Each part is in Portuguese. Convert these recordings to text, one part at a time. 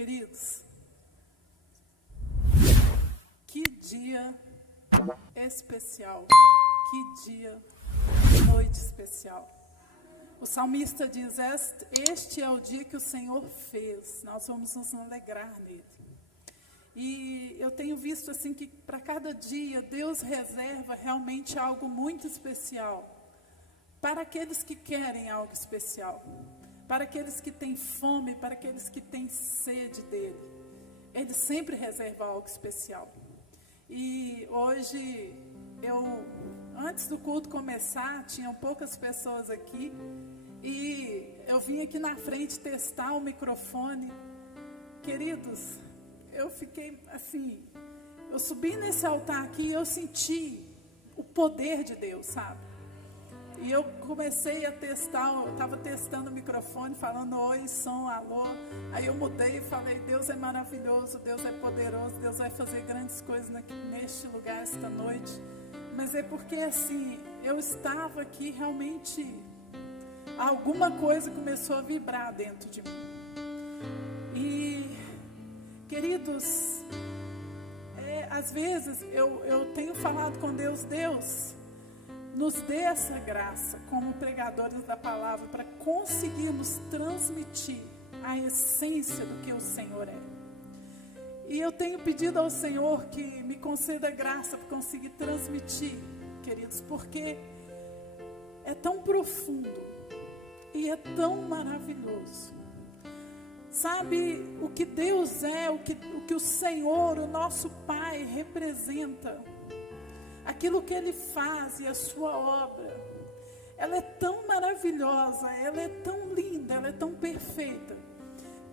Queridos, que dia especial, que dia, que noite especial. O salmista diz, este é o dia que o Senhor fez, nós vamos nos alegrar nele. E eu tenho visto assim que para cada dia Deus reserva realmente algo muito especial para aqueles que querem algo especial, para aqueles que têm fome, para aqueles que têm sede dele. Ele sempre reserva algo especial. E hoje, antes do culto começar, tinham poucas pessoas aqui, e eu vim aqui na frente testar o microfone. Queridos, eu fiquei assim, eu subi nesse altar aqui e eu senti o poder de Deus, sabe? E eu comecei a testar, eu estava testando o microfone, falando oi, som, alô. Aí eu mudei e falei, Deus é maravilhoso, Deus é poderoso, Deus vai fazer grandes coisas neste lugar esta noite. Mas é porque assim, eu estava aqui realmente, alguma coisa começou a vibrar dentro de mim. E, queridos, às vezes eu tenho falado com Deus, nos dê essa graça como pregadores da palavra para conseguirmos transmitir a essência do que o Senhor é. E eu tenho pedido ao Senhor que me conceda graça para conseguir transmitir, queridos, porque é tão profundo e é tão maravilhoso. Sabe o que Deus é, o que o Senhor, o nosso Pai, representa? Aquilo que Ele faz e a sua obra, ela é tão maravilhosa, ela é tão linda, ela é tão perfeita,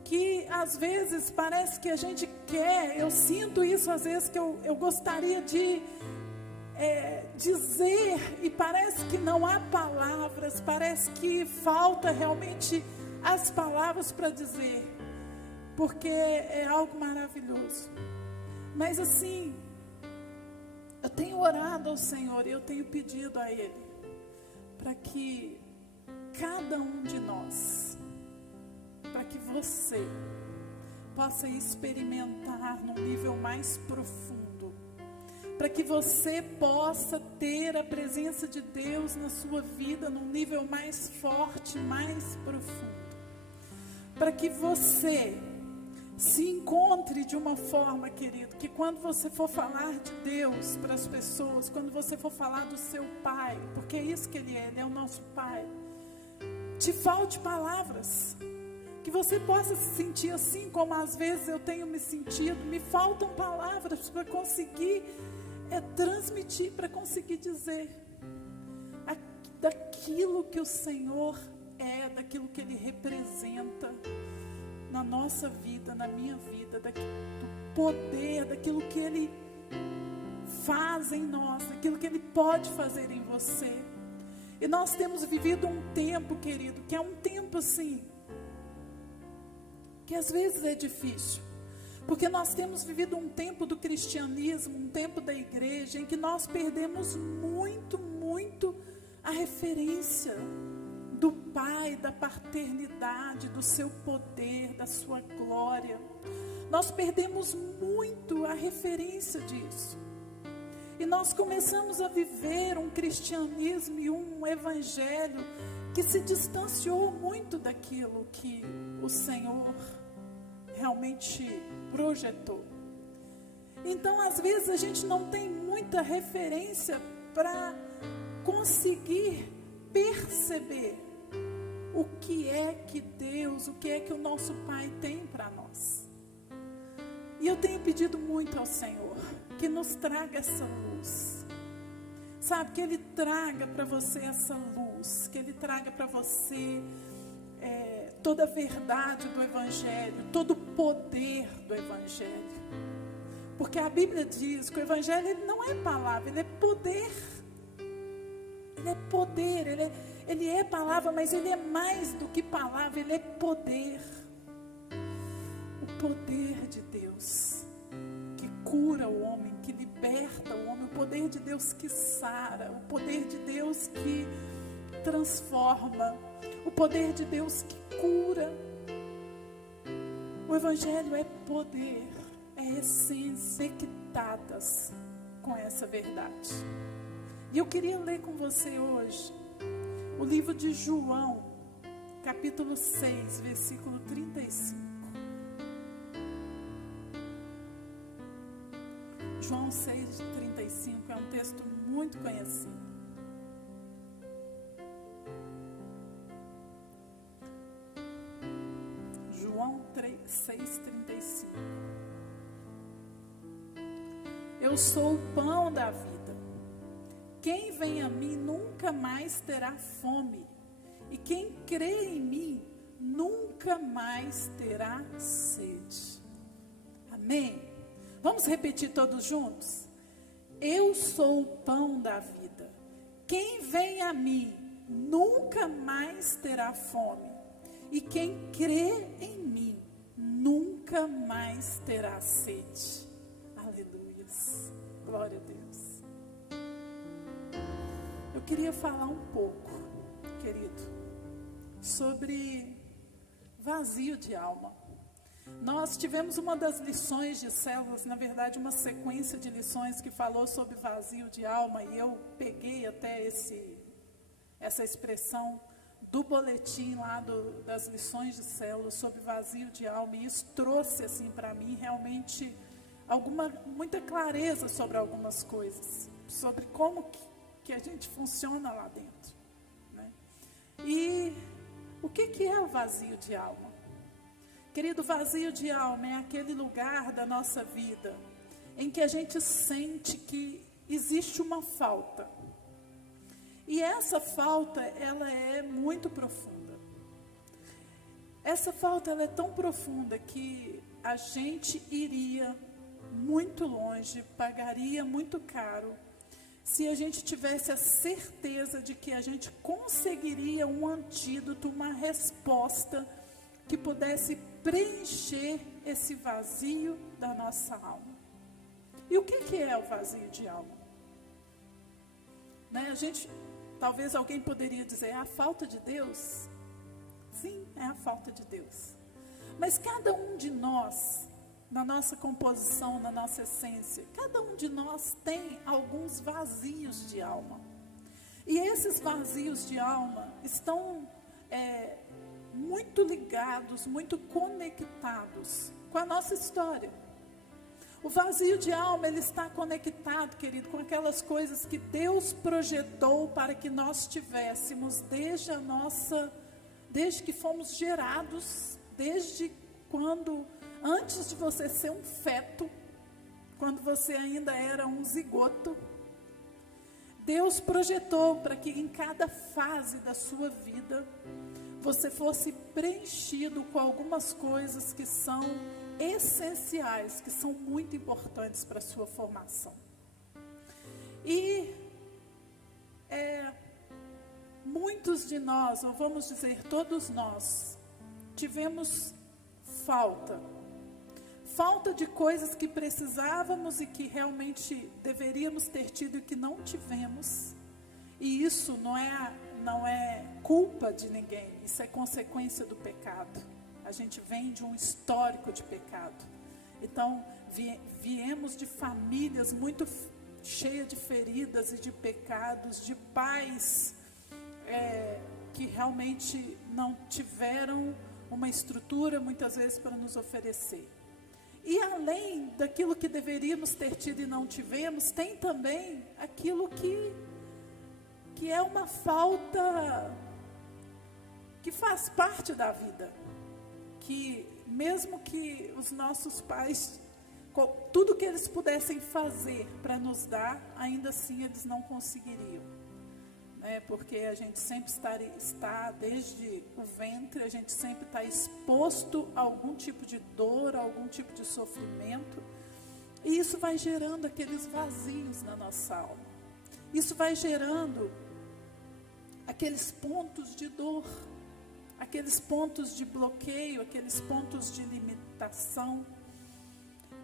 que às vezes parece que a gente quer, eu sinto isso às vezes que eu gostaria de dizer, e parece que não há palavras, parece que falta realmente as palavras para dizer, porque é algo maravilhoso. Mas assim, eu tenho orado ao Senhor e eu tenho pedido a Ele para que cada um de nós, para que você possa experimentar num nível mais profundo, para que você possa ter a presença de Deus na sua vida num nível mais forte, mais profundo, para que você se encontre de uma forma, querido, que quando você for falar de Deus para as pessoas, quando você for falar do seu Pai, porque é isso que Ele é o nosso Pai, te falte palavras, que você possa se sentir assim como às vezes eu tenho me sentido, me faltam palavras para conseguir transmitir, para conseguir dizer daquilo que o Senhor é, daquilo que Ele representa na nossa vida, na minha vida, do poder, daquilo que Ele faz em nós, daquilo que Ele pode fazer em você. E nós temos vivido um tempo, querido, que é um tempo assim, que às vezes é difícil, porque nós temos vivido um tempo do cristianismo, um tempo da igreja, em que nós perdemos muito a referência do Pai, da paternidade, do seu poder, da sua glória. Nós perdemos muito a referência disso. E nós começamos a viver um cristianismo e um evangelho que se distanciou muito daquilo que o Senhor realmente projetou. Então, às vezes, a gente não tem muita referência para conseguir perceber o que é que Deus, o que é que o nosso Pai tem para nós. E eu tenho pedido muito ao Senhor que nos traga essa luz, sabe, que Ele traga para você essa luz, que Ele traga para você toda a verdade do Evangelho, todo o poder do Evangelho, porque a Bíblia diz que o Evangelho ele não é palavra, ele é poder. Ele é poder, ele é palavra, mas ele é mais do que palavra, ele é poder. O poder de Deus que cura o homem, que liberta o homem, o poder de Deus que sara, o poder de Deus que transforma, o poder de Deus que cura. O Evangelho é poder, é essência conectadas com essa verdade. E eu queria ler com você hoje o livro de João, capítulo 6, versículo 35. João 6,35 é um texto muito conhecido. João 6,35. Eu sou o pão da vida. Quem vem a mim nunca mais terá fome. E quem crê em mim nunca mais terá sede. Amém? Vamos repetir todos juntos? Eu sou o pão da vida. Quem vem a mim nunca mais terá fome. E quem crê em mim nunca mais terá sede. Aleluias. Glória a Deus. Eu queria falar um pouco, querido, sobre vazio de alma. Nós tivemos uma das lições de células, na verdade uma sequência de lições que falou sobre vazio de alma, e eu peguei até essa expressão do boletim lá das lições de células sobre vazio de alma, e isso trouxe assim para mim realmente muita clareza sobre algumas coisas, sobre como que a gente funciona lá dentro, né? E o que é o vazio de alma? Querido, vazio de alma é aquele lugar da nossa vida em que a gente sente que existe uma falta. E essa falta, ela é muito profunda. Essa falta, ela é tão profunda que a gente iria muito longe, pagaria muito caro, se a gente tivesse a certeza de que a gente conseguiria um antídoto, uma resposta que pudesse preencher esse vazio da nossa alma. E o que é o vazio de alma? Né? Talvez alguém poderia dizer, é a falta de Deus? Sim, é a falta de Deus. Mas cada um de nós, na nossa composição, na nossa essência, cada um de nós tem alguns vazios de alma. E esses vazios de alma estão muito ligados, muito conectados com a nossa história. O vazio de alma, ele está conectado, querido, com aquelas coisas que Deus projetou para que nós tivéssemos desde que fomos gerados, antes de você ser um feto, quando você ainda era um zigoto. Deus projetou para que em cada fase da sua vida você fosse preenchido com algumas coisas que são essenciais, que são muito importantes para a sua formação. E muitos de nós, ou vamos dizer todos nós, tivemos falta de coisas que precisávamos e que realmente deveríamos ter tido e que não tivemos. E isso não é culpa de ninguém, isso é consequência do pecado. A gente vem de um histórico de pecado. Então, viemos de famílias muito cheias de feridas e de pecados, de pais que realmente não tiveram uma estrutura, muitas vezes, para nos oferecer. E além daquilo que deveríamos ter tido e não tivemos, tem também aquilo que é uma falta que faz parte da vida. Que mesmo que os nossos pais, tudo que eles pudessem fazer para nos dar, ainda assim eles não conseguiriam. Porque a gente sempre está, desde o ventre, a gente sempre está exposto a algum tipo de dor, a algum tipo de sofrimento. E isso vai gerando aqueles vazios na nossa alma. Isso vai gerando aqueles pontos de dor, aqueles pontos de bloqueio, aqueles pontos de limitação.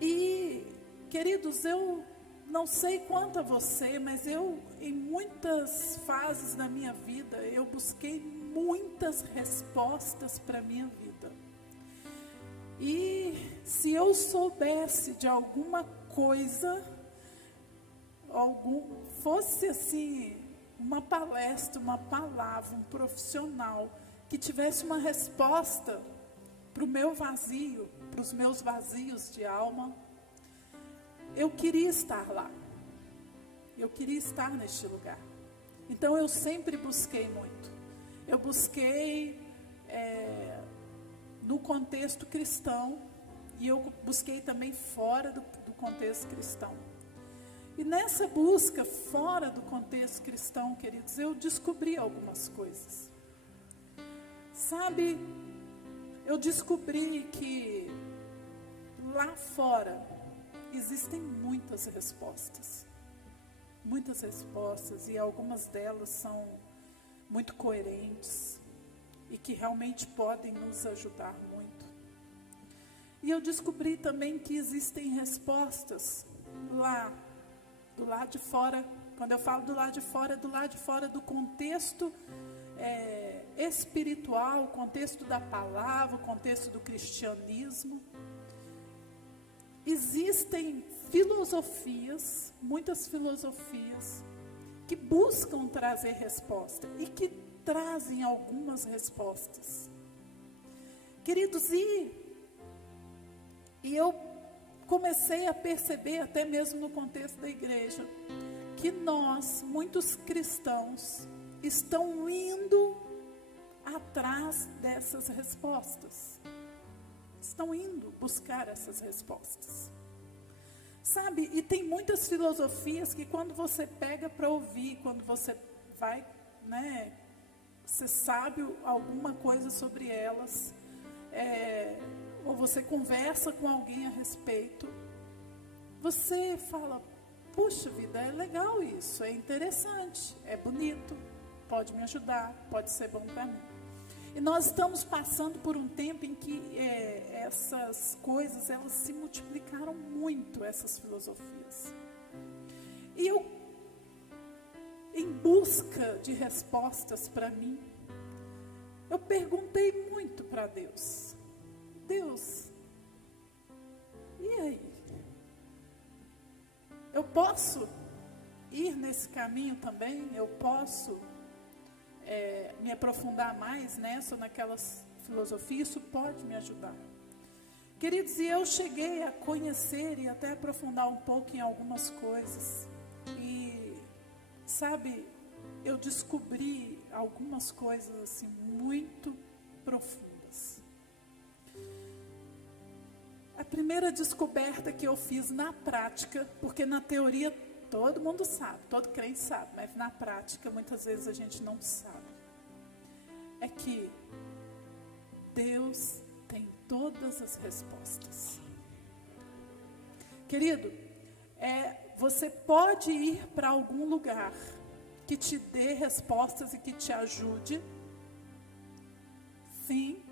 E, queridos, eu não sei quanto a você, mas em muitas fases da minha vida, eu busquei muitas respostas para a minha vida. E se eu soubesse de alguma coisa, fosse assim, uma palestra, uma palavra, um profissional que tivesse uma resposta para o meu vazio, para os meus vazios de alma, eu queria estar lá. Eu queria estar neste lugar. Então eu sempre busquei muito. Eu busquei no contexto cristão e eu busquei também fora do contexto cristão. E nessa busca fora do contexto cristão, queridos, eu descobri algumas coisas. Sabe, eu descobri que lá fora existem muitas respostas. Muitas respostas, e algumas delas são muito coerentes e que realmente podem nos ajudar muito. E eu descobri também que existem respostas lá, do lado de fora. Quando eu falo do lado de fora, é do lado de fora do contexto espiritual, o contexto da palavra, o contexto do cristianismo. Existem filosofias, muitas filosofias, que buscam trazer resposta e que trazem algumas respostas. Queridos, e eu comecei a perceber, até mesmo no contexto da igreja, que nós, muitos cristãos, estão indo atrás dessas respostas. Estão indo buscar essas respostas. Sabe, e tem muitas filosofias que quando você pega para ouvir, quando você vai, você sabe alguma coisa sobre elas, ou você conversa com alguém a respeito, você fala, puxa vida, é legal isso, é interessante, é bonito, pode me ajudar, pode ser bom para mim. E nós estamos passando por um tempo em que essas coisas, elas se multiplicaram muito, essas filosofias. E eu, em busca de respostas para mim, eu perguntei muito para Deus. Deus, e aí? Eu posso ir nesse caminho também? Eu posso me aprofundar mais nessa ou naquelas filosofias? Isso pode me ajudar. Queridos, e eu cheguei a conhecer e até aprofundar um pouco em algumas coisas. E, sabe, eu descobri algumas coisas assim muito profundas. A primeira descoberta que eu fiz na prática, porque na teoria todo mundo sabe, todo crente sabe, mas na prática muitas vezes a gente não sabe, é que Deus tem todas as respostas. Querido, você pode ir para algum lugar que te dê respostas e que te ajude. Sim,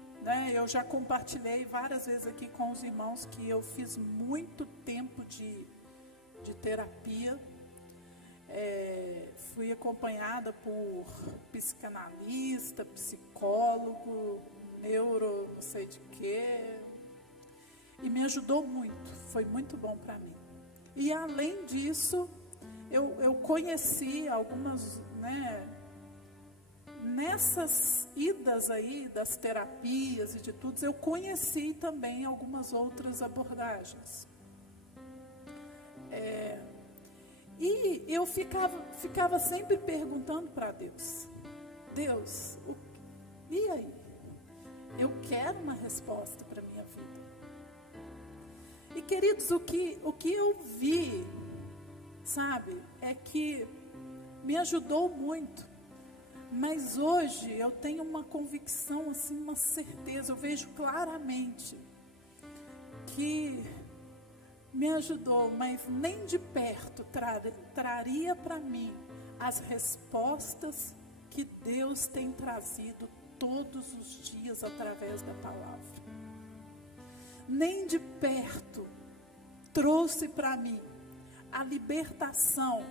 eu já compartilhei várias vezes aqui com os irmãos que eu fiz muito tempo de terapia. Fui acompanhada por psicanalista, psicólogo, não sei de quê, e me ajudou muito, foi muito bom para mim. E além disso, eu conheci algumas, nessas idas aí das terapias e de tudo, eu conheci também algumas outras abordagens. E eu ficava sempre perguntando para Deus, e aí? Eu quero uma resposta para a minha vida. E queridos, o que eu vi, sabe, é que me ajudou muito. Mas hoje eu tenho uma convicção, assim, uma certeza, eu vejo claramente que me ajudou, mas nem de perto traria para mim as respostas que Deus tem trazido todos os dias através da palavra. Nem de perto trouxe para mim a libertação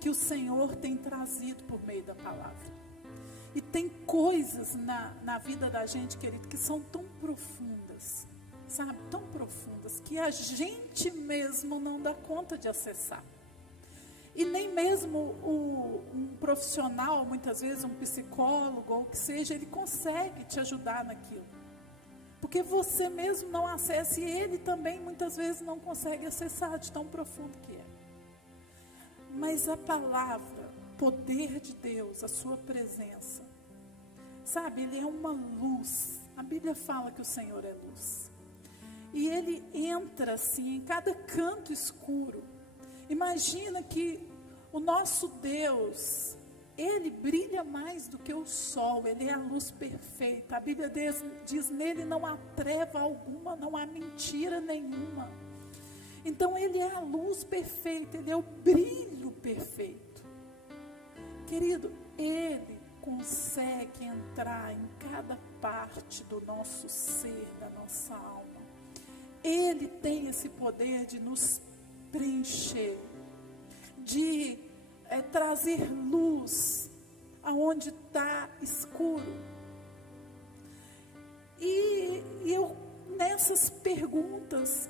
que o Senhor tem trazido por meio da palavra. E tem coisas na vida da gente, querido, que são tão profundas, sabe, tão profundas, que a gente mesmo não dá conta de acessar. E nem mesmo um profissional, muitas vezes um psicólogo ou o que seja, ele consegue te ajudar naquilo. Porque você mesmo não acessa e ele também muitas vezes não consegue acessar de tão profundo que é. Mas a palavra, poder de Deus, a sua presença, sabe, ele é uma luz. A Bíblia fala que o Senhor é luz. E ele entra assim em cada canto escuro. Imagina que o nosso Deus, ele brilha mais do que o sol, ele é a luz perfeita. A Bíblia diz, nele não há treva alguma, não há mentira nenhuma. Então ele é a luz perfeita, ele é o brilho perfeito. Querido, ele consegue entrar em cada parte do nosso ser, da nossa alma. Ele tem esse poder de nos preencher, de trazer luz aonde está escuro. E eu, nessas perguntas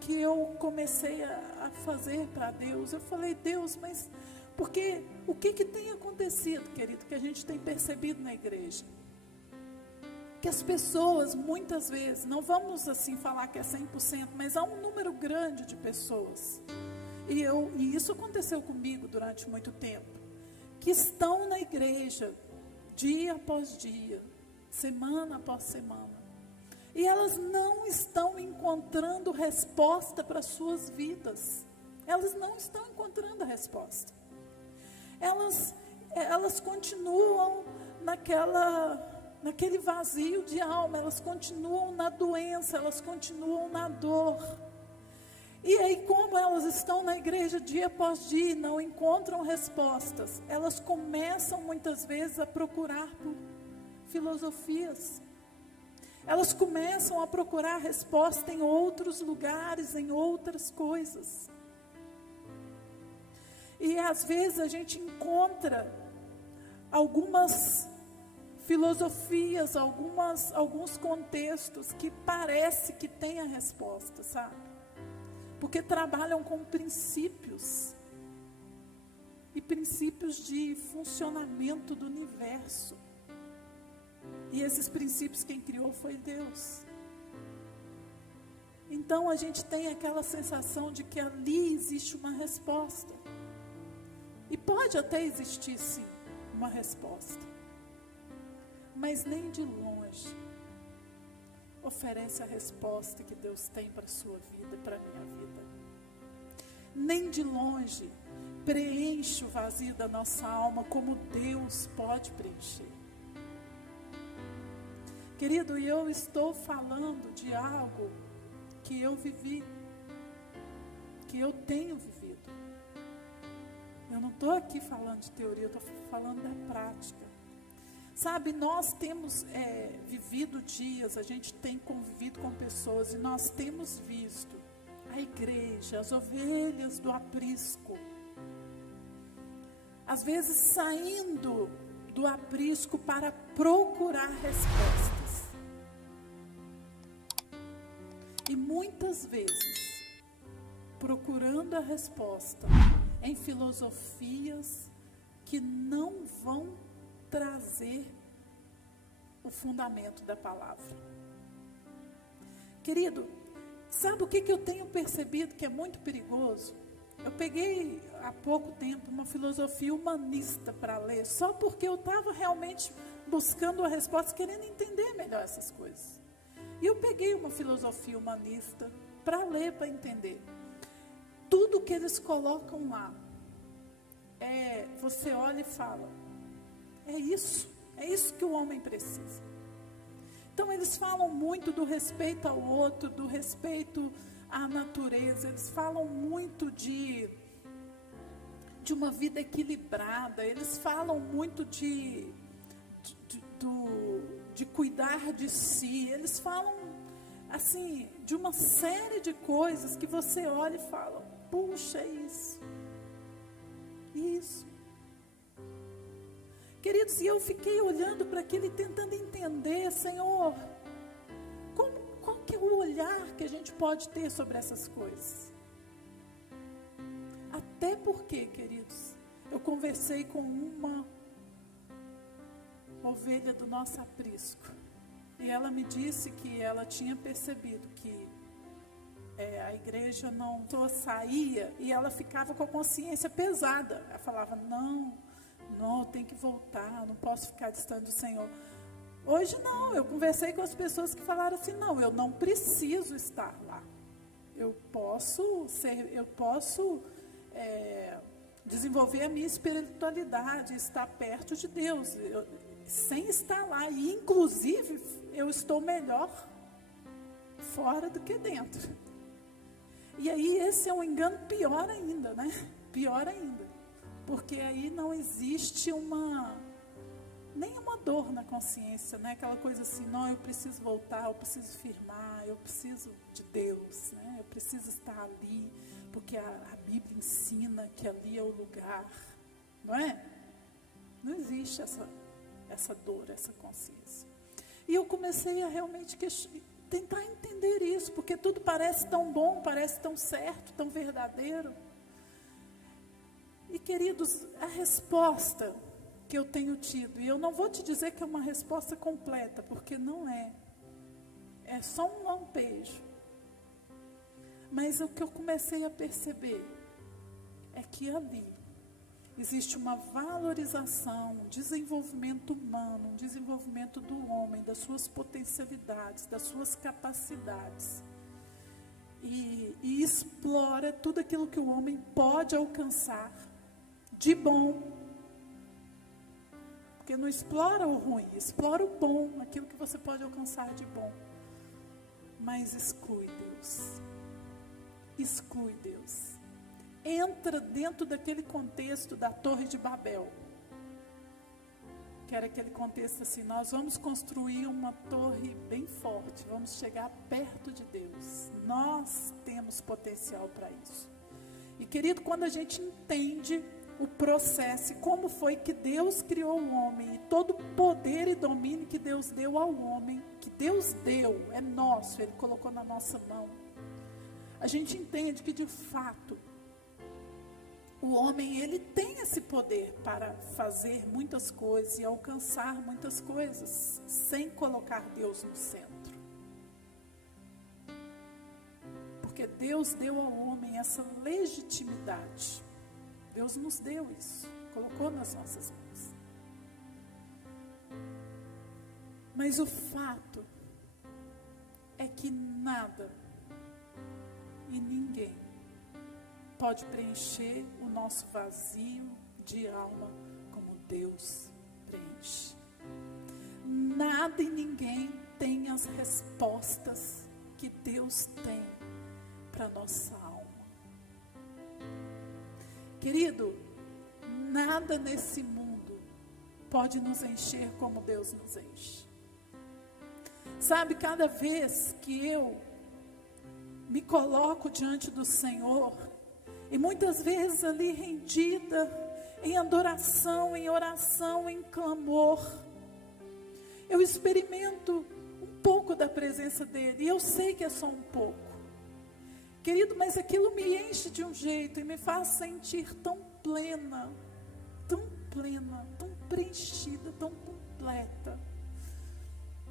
que eu comecei a fazer para Deus, eu falei, Deus, mas porque o que tem acontecido, querido, que a gente tem percebido na igreja? Que as pessoas, muitas vezes, não vamos assim falar que é 100%, mas há um número grande de pessoas, e isso aconteceu comigo durante muito tempo, que estão na igreja, dia após dia, semana após semana, e elas não estão encontrando resposta para suas vidas, elas não estão encontrando a resposta, elas continuam naquele vazio de alma, elas continuam na doença, elas continuam na dor. E aí, como elas estão na igreja dia após dia e não encontram respostas, elas começam muitas vezes a procurar por filosofias. Elas começam a procurar resposta em outros lugares, em outras coisas. E às vezes a gente encontra algumas filosofias, alguns contextos que parece que tem a resposta, sabe? Porque trabalham com princípios, e princípios de funcionamento do universo. E esses princípios quem criou foi Deus. Então a gente tem aquela sensação de que ali existe uma resposta. E pode até existir sim, uma resposta. Mas nem de longe oferece a resposta que Deus tem para a sua vida, para a minha vida. Nem de longe preenche o vazio da nossa alma como Deus pode preencher. Querido, e eu estou falando de algo que eu vivi, que eu tenho vivido. Eu não estou aqui falando de teoria, eu estou falando da prática. Sabe, nós temos vivido dias, a gente tem convivido com pessoas e nós temos visto a igreja, as ovelhas do aprisco, às vezes saindo do aprisco para procurar respostas. E muitas vezes procurando a resposta em filosofias que não vão trazer o fundamento da palavra. Querido, sabe o que eu tenho percebido que é muito perigoso? Eu peguei há pouco tempo uma filosofia humanista para ler, só porque eu estava realmente buscando a resposta, querendo entender melhor essas coisas. E eu peguei uma filosofia humanista para ler, para entender. Tudo que eles colocam lá, você olha e fala, é isso que o homem precisa. Então eles falam muito do respeito ao outro, do respeito à natureza, eles falam muito de uma vida equilibrada, eles falam muito de cuidar de si, eles falam assim, de uma série de coisas que você olha e fala, puxa, isso. Queridos, e eu fiquei olhando para aquilo e tentando entender, Senhor, qual que o olhar que a gente pode ter sobre essas coisas. Até porque, queridos, eu conversei com uma ovelha do nosso aprisco. E ela me disse que ela tinha percebido que a igreja não saía e ela ficava com a consciência pesada. Ela falava, não, eu tenho que voltar, não posso ficar distante do Senhor. Hoje não, eu conversei com as pessoas que falaram assim, não, eu não preciso estar lá. Eu posso desenvolver a minha espiritualidade, estar perto de Deus, sem estar lá. E inclusive eu estou melhor fora do que dentro. E aí esse é um engano pior ainda, né? Pior ainda. Porque aí não existe nenhuma dor na consciência, né? Aquela coisa assim, não, eu preciso voltar, eu preciso firmar, eu preciso de Deus, né? Eu preciso estar ali, porque a Bíblia ensina que ali é o lugar, não é? Não existe essa dor, essa consciência. E eu comecei a realmente tentar entender isso, porque tudo parece tão bom, parece tão certo, tão verdadeiro. E queridos, a resposta que eu tenho tido, e eu não vou te dizer que é uma resposta completa, porque não é. É só um lampejo. Mas o que eu comecei a perceber é que ali existe uma valorização, um desenvolvimento humano, um desenvolvimento do homem, das suas potencialidades, das suas capacidades. E explora tudo aquilo que o homem pode alcançar de bom. Porque não explora o ruim, explora o bom, aquilo que você pode alcançar de bom. Mas exclui Deus. Exclui Deus. Entra dentro daquele contexto da Torre de Babel. Que era aquele contexto assim, nós vamos construir uma torre bem forte, vamos chegar perto de Deus. Nós temos potencial para isso. E querido, quando a gente entende o processo, como foi que Deus criou o homem, e todo o poder e domínio que Deus deu ao homem, que Deus deu, é nosso, Ele colocou na nossa mão. A gente entende que de fato, o homem, ele tem esse poder para fazer muitas coisas e alcançar muitas coisas, sem colocar Deus no centro. Porque Deus deu ao homem essa legitimidade. Deus nos deu isso, colocou nas nossas mãos. Mas o fato é que nada e ninguém pode preencher o nosso vazio de alma como Deus preenche. Nada e ninguém tem as respostas que Deus tem para nossa alma. Querido, nada nesse mundo pode nos encher como Deus nos enche. Sabe, cada vez que eu me coloco diante do Senhor, e muitas vezes ali rendida, em adoração, em oração, em clamor, eu experimento um pouco da presença dEle, e eu sei que é só um pouco. Querido, mas aquilo me enche de um jeito e me faz sentir tão plena, tão preenchida, tão completa,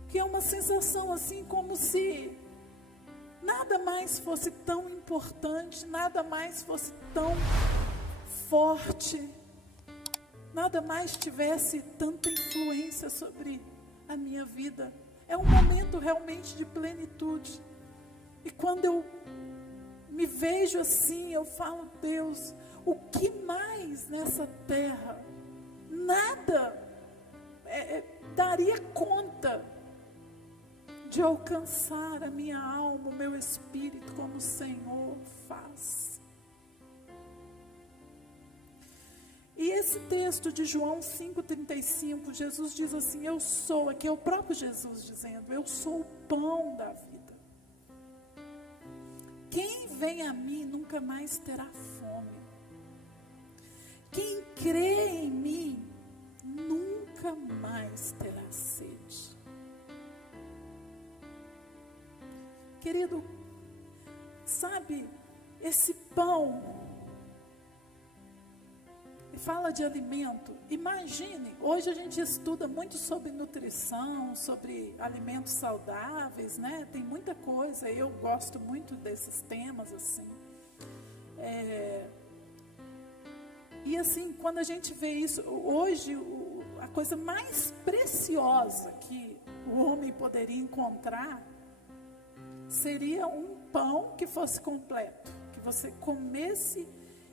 que é uma sensação assim como se nada mais fosse tão importante, nada mais fosse tão forte, nada mais tivesse tanta influência sobre a minha vida. É um momento realmente de plenitude. E quando eu me vejo assim, eu falo, Deus, o que mais nessa terra? Nada daria conta de alcançar a minha alma, o meu espírito, como o Senhor faz. E esse texto de João 5,35, Jesus diz assim, eu sou, aqui é o próprio Jesus dizendo, eu sou o pão da vida. Quem vem a mim nunca mais terá fome. Quem crê em mim nunca mais terá sede. Querido, sabe, esse pão, fala de alimento. Imagine, hoje a gente estuda muito sobre nutrição, sobre alimentos saudáveis, né? Tem muita coisa, eu gosto muito desses temas, assim. E assim, quando a gente vê isso, hoje, a coisa mais preciosa que o homem poderia encontrar seria um pão que fosse completo, que você comesse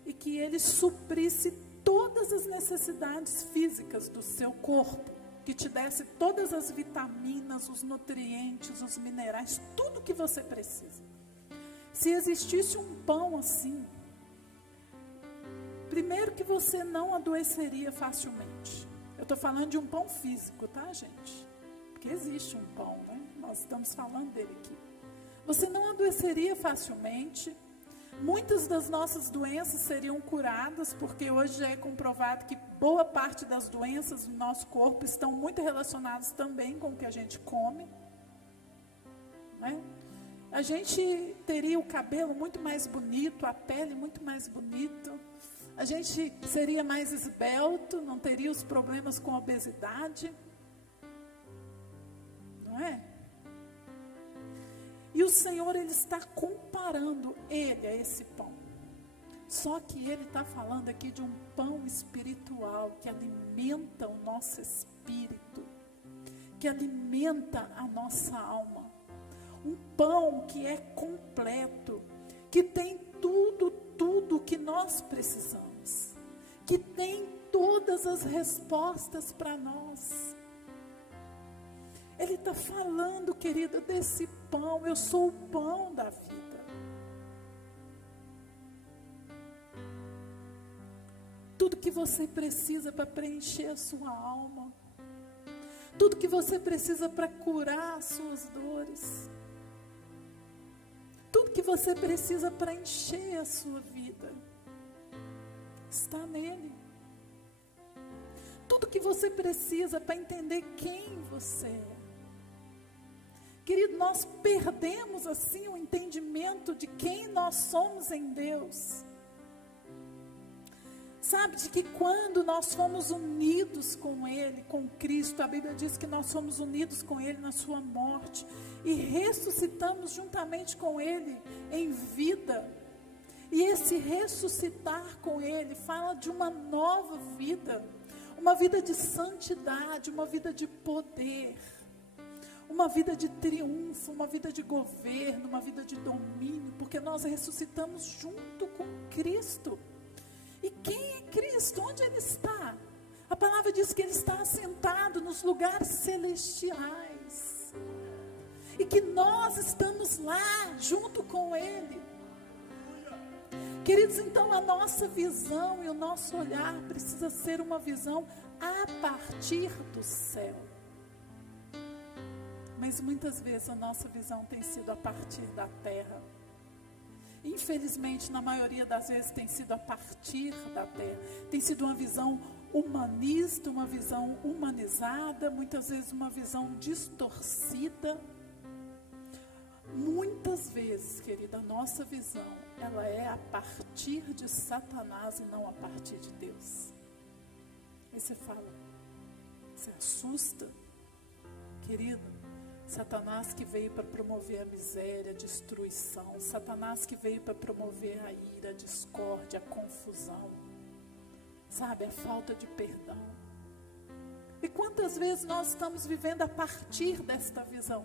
e que ele suprisse todas as necessidades físicas do seu corpo, que te desse todas as vitaminas, os nutrientes, os minerais, tudo que você precisa. Se existisse um pão assim, primeiro que você não adoeceria facilmente. Eu estou falando de um pão físico, tá, gente? Porque existe um pão, né? Nós estamos falando dele aqui. Você não adoeceria facilmente. Muitas das nossas doenças seriam curadas, porque hoje já é comprovado que boa parte das doenças do nosso corpo estão muito relacionadas também com o que a gente come, né? A gente teria o cabelo muito mais bonito, a pele muito mais bonita, a gente seria mais esbelto, não teria os problemas com obesidade, não é? E o Senhor, Ele está comparando Ele a esse pão. Só que Ele está falando aqui de um pão espiritual que alimenta o nosso espírito, que alimenta a nossa alma. Um pão que é completo, que tem tudo que nós precisamos, que tem todas as respostas para nós. Ele está falando, querida, desse pão. Eu sou o pão da vida. Tudo que você precisa para preencher a sua alma. Tudo que você precisa para curar as suas dores. Tudo que você precisa para encher a sua vida está nele. Tudo que você precisa para entender quem você é. Querido, nós perdemos assim o entendimento de quem nós somos em Deus. Sabe, de que quando nós fomos unidos com Ele, com Cristo, a Bíblia diz que nós fomos unidos com Ele na sua morte e ressuscitamos juntamente com Ele em vida. E esse ressuscitar com Ele fala de uma nova vida, uma vida de santidade, uma vida de poder. Uma vida de triunfo, uma vida de governo, uma vida de domínio, porque nós ressuscitamos junto com Cristo. E quem é Cristo? Onde Ele está? A palavra diz que Ele está assentado nos lugares celestiais. E que nós estamos lá, junto com Ele. Queridos, então a nossa visão e o nosso olhar precisa ser uma visão a partir do céu. Mas muitas vezes a nossa visão tem sido a partir da terra. Infelizmente, na maioria das vezes tem sido a partir da terra. Tem sido uma visão humanista, uma visão humanizada, muitas vezes uma visão distorcida. Muitas vezes, querida, a nossa visão, ela é a partir de Satanás e não a partir de Deus. Aí você fala, você assusta, querido. Satanás que veio para promover a miséria, a destruição. Satanás que veio para promover a ira, a discórdia, a confusão. Sabe, a falta de perdão. E quantas vezes nós estamos vivendo a partir desta visão?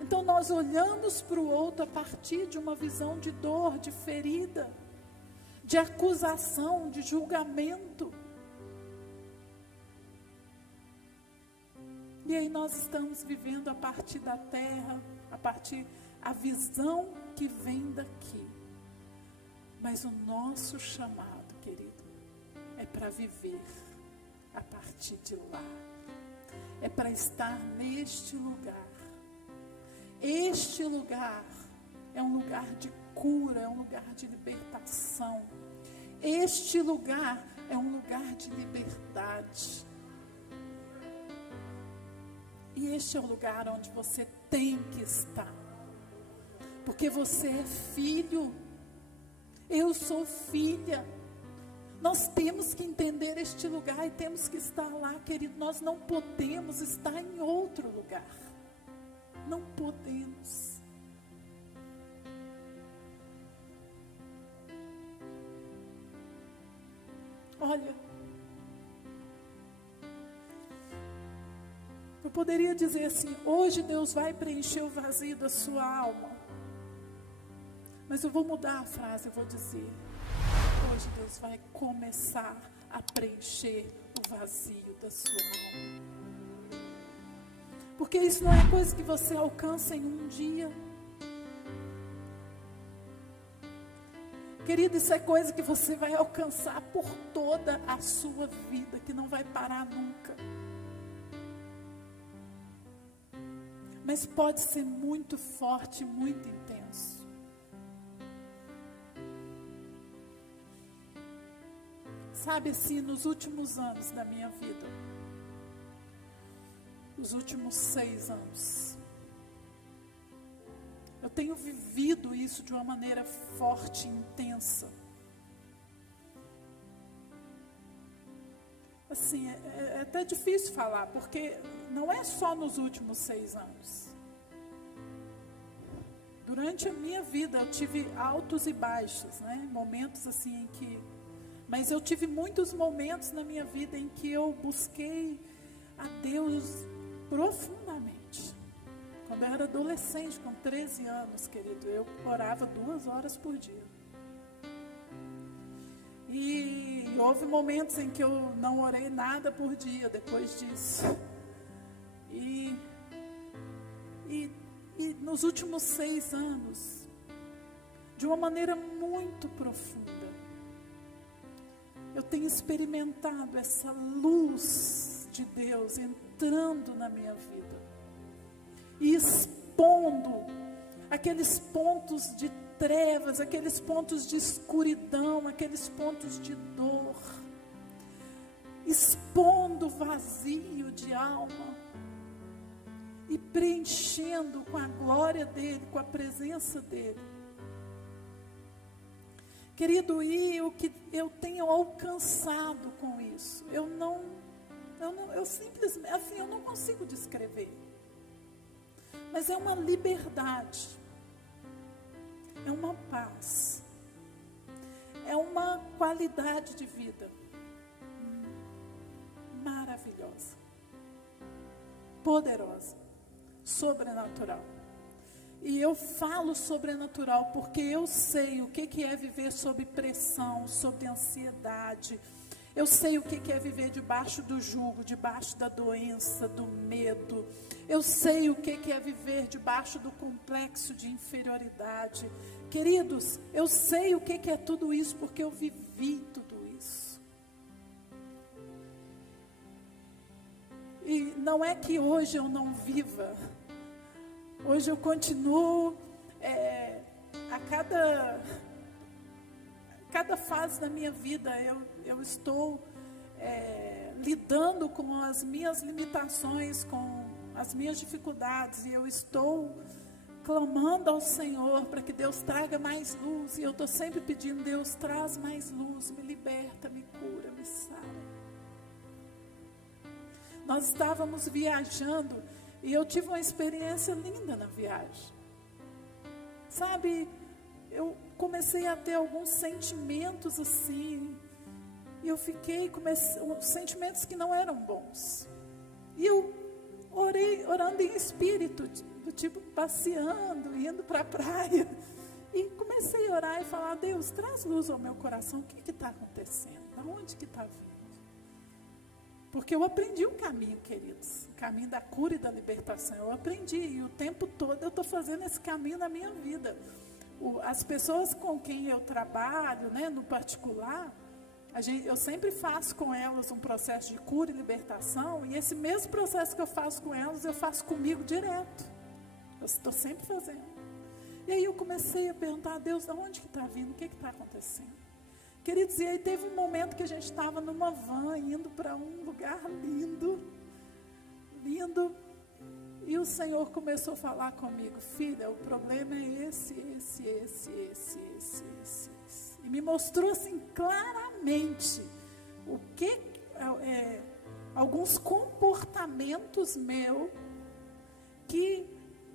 Então nós olhamos para o outro a partir de uma visão de dor, de ferida, de acusação, de julgamento. E aí nós estamos vivendo a partir da terra, a visão que vem daqui. Mas o nosso chamado, querido, é para viver a partir de lá. É para estar neste lugar. Este lugar é um lugar de cura, é um lugar de libertação. Este lugar é um lugar de liberdade. E este é o lugar onde você tem que estar. Porque você é filho. Eu sou filha. Nós temos que entender este lugar e temos que estar lá, querido. Nós não podemos estar em outro lugar. Não podemos. Olha, eu poderia dizer assim: hoje Deus vai preencher o vazio da sua alma. Mas eu vou mudar a frase, eu vou dizer: hoje Deus vai começar a preencher o vazio da sua alma. Porque isso não é coisa que você alcança em um dia. Querido, isso é coisa que você vai alcançar por toda a sua vida, que não vai parar nunca. Mas pode ser muito forte, muito intenso. Sabe assim, nos últimos anos da minha vida, os últimos 6 anos, eu tenho vivido isso de uma maneira forte, intensa. Assim, é até difícil falar, porque não é só nos últimos 6 anos. Durante a minha vida eu tive altos e baixos, né? Momentos assim em que... Mas eu tive muitos momentos na minha vida em que eu busquei a Deus profundamente. Quando eu era adolescente, com 13 anos, querido, eu orava 2 horas por dia. E houve momentos em que eu não orei nada por dia depois disso. E nos últimos 6 anos, de uma maneira muito profunda, eu tenho experimentado essa luz de Deus entrando na minha vida e expondo aqueles pontos de trevas, aqueles pontos de escuridão, aqueles pontos de dor, expondo vazio de alma e preenchendo com a glória dele, com a presença dele. Querido, e o que eu tenho alcançado com isso, eu simplesmente, assim, eu não consigo descrever. Mas é uma liberdade, é uma paz, é uma qualidade de vida maravilhosa, poderosa, sobrenatural. E eu falo sobrenatural porque eu sei o que é viver sob pressão, sob ansiedade. Eu sei o que é viver debaixo do jugo, debaixo da doença, do medo. Eu sei o que é viver debaixo do complexo de inferioridade. Queridos, eu sei o que é tudo isso porque eu vivi tudo isso. E não é que hoje eu não viva. Hoje eu continuo, a cada fase da minha vida eu estou lidando com as minhas limitações, com as minhas dificuldades, e eu estou clamando ao Senhor para que Deus traga mais luz, e eu estou sempre pedindo: Deus, traz mais luz, me liberta, me cura, me sara. Nós estávamos viajando e eu tive uma experiência linda na viagem. Sabe, eu comecei a ter alguns sentimentos assim, e eu sentimentos que não eram bons. E eu orando em espírito, do tipo passeando, indo para a praia. E comecei a orar e falar: Deus, traz luz ao meu coração, o que está acontecendo? De onde que está vindo? Porque eu aprendi o caminho, queridos, o caminho da cura e da libertação. Eu aprendi, e o tempo todo eu estou fazendo esse caminho na minha vida. As pessoas com quem eu trabalho, né, no particular, eu sempre faço com elas um processo de cura e libertação, e esse mesmo processo que eu faço com elas, eu faço comigo direto. Eu estou sempre fazendo. E aí eu comecei a perguntar a Deus: de onde que está vindo, o que está acontecendo? Queridos, e aí teve um momento que a gente estava numa van, indo para um lugar lindo, lindo, E o Senhor começou a falar comigo: filha, o problema é esse. E me mostrou assim claramente o que alguns comportamentos meus que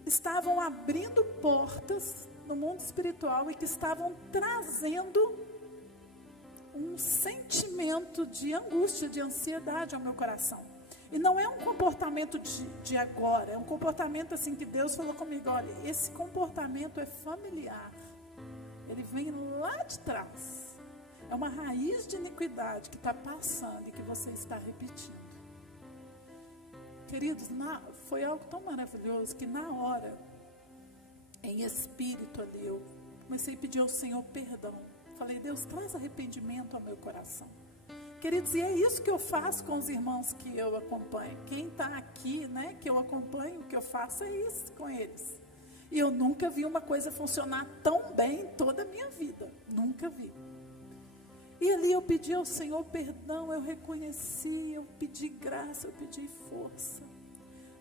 estavam abrindo portas no mundo espiritual e que estavam trazendo um sentimento de angústia, de ansiedade ao meu coração. E não é um comportamento de agora, é um comportamento assim que Deus falou comigo: olha, esse comportamento é familiar, ele vem lá de trás, é uma raiz de iniquidade que está passando e que você está repetindo. Queridos, foi algo tão maravilhoso que na hora, em espírito ali, eu comecei a pedir ao Senhor perdão. Falei: Deus, traz arrependimento ao meu coração. Queridos, e é isso que eu faço com os irmãos que eu acompanho. Quem está aqui, né, que eu acompanho, o que eu faço é isso com eles. E eu nunca vi uma coisa funcionar tão bem em toda a minha vida. Nunca vi. E ali eu pedi ao Senhor perdão, eu reconheci, eu pedi graça, eu pedi força.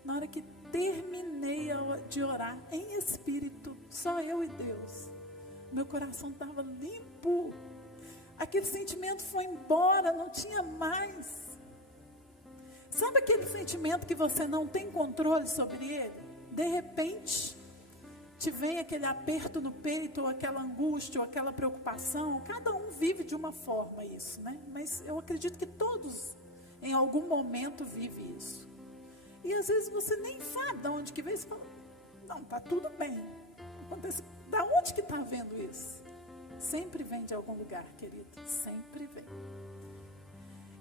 Na hora que terminei de orar em espírito, só eu e Deus, meu coração estava limpo. Aquele sentimento foi embora, não tinha mais. Sabe aquele sentimento que você não tem controle sobre ele? De repente, te vem aquele aperto no peito, ou aquela angústia, ou aquela preocupação. Cada um vive de uma forma isso, né? Mas eu acredito que todos, em algum momento, vivem isso. E às vezes você nem sabe de onde que veio. Você fala: não, está tudo bem. Acontece. Da onde que está vendo isso? Sempre vem de algum lugar, querido. Sempre vem.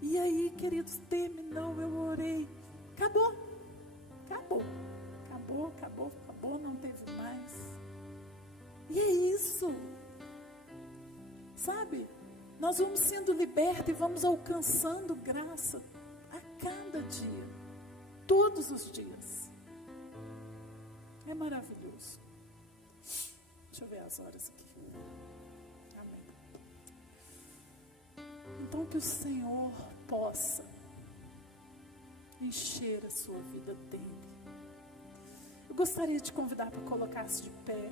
E aí, queridos, terminou, eu orei. Acabou. Não teve mais. E é isso. Sabe? Nós vamos sendo libertos e vamos alcançando graça a cada dia. Todos os dias. É maravilhoso. Deixa eu ver as horas aqui. Amém. Então que o Senhor possa encher a sua vida dele. Eu gostaria de te convidar para colocar-se de pé.